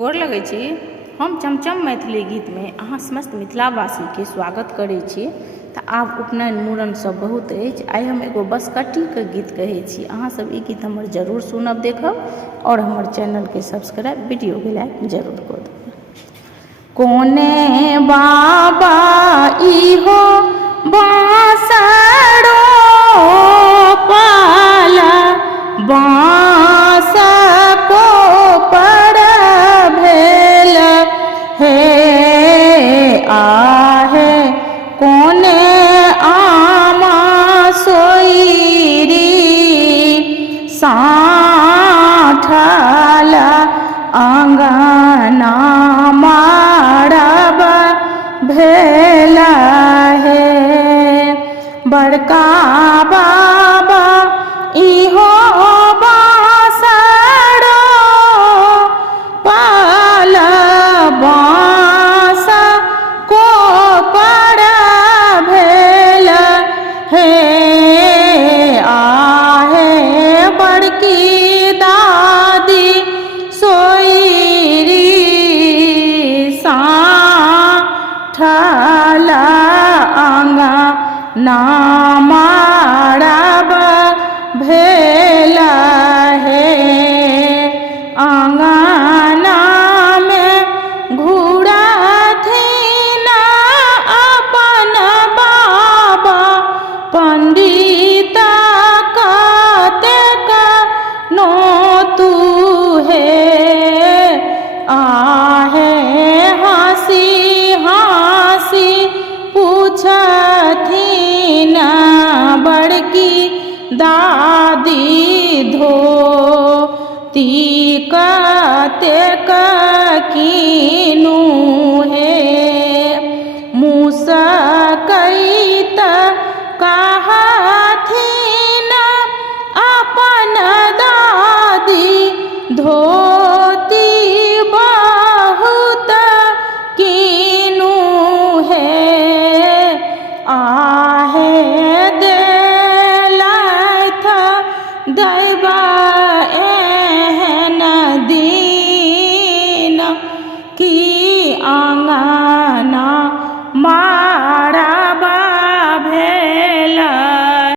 गोर लगै छी। हम चमचम मैथिली गीत में अहाँ समस्त मिथिलावासी के स्वागत करै छी। तऽ आब उपनयन मूड़न सब बहुत अछि। आइ हम एगो बसकट्टी के गीत कहै छी। अहाँ सब ई गीत हमर जरूर सुनब, देखब और हमर चैनल के सब्सक्राइब, वीडियो के लाइक जरूर कऽ देब। कोने बाबा इहो बांसड़ो पाला बांस को पर भेल हे आहे कोने आमा सोईरी साठला आंगना मारब भेला है। बड़का बाबा इहो बांसड़ो पाल बांस को पर भेल हे आहे बड़की दादी सोईरी साठला आंगना मारब भेला है। आंगना में घूरथिन अपन बाबा पंडित कतेक नोतू है आहे हंसी हंसी पूछथिन बड़की दादी धोती कतेक कीनू है। मूसा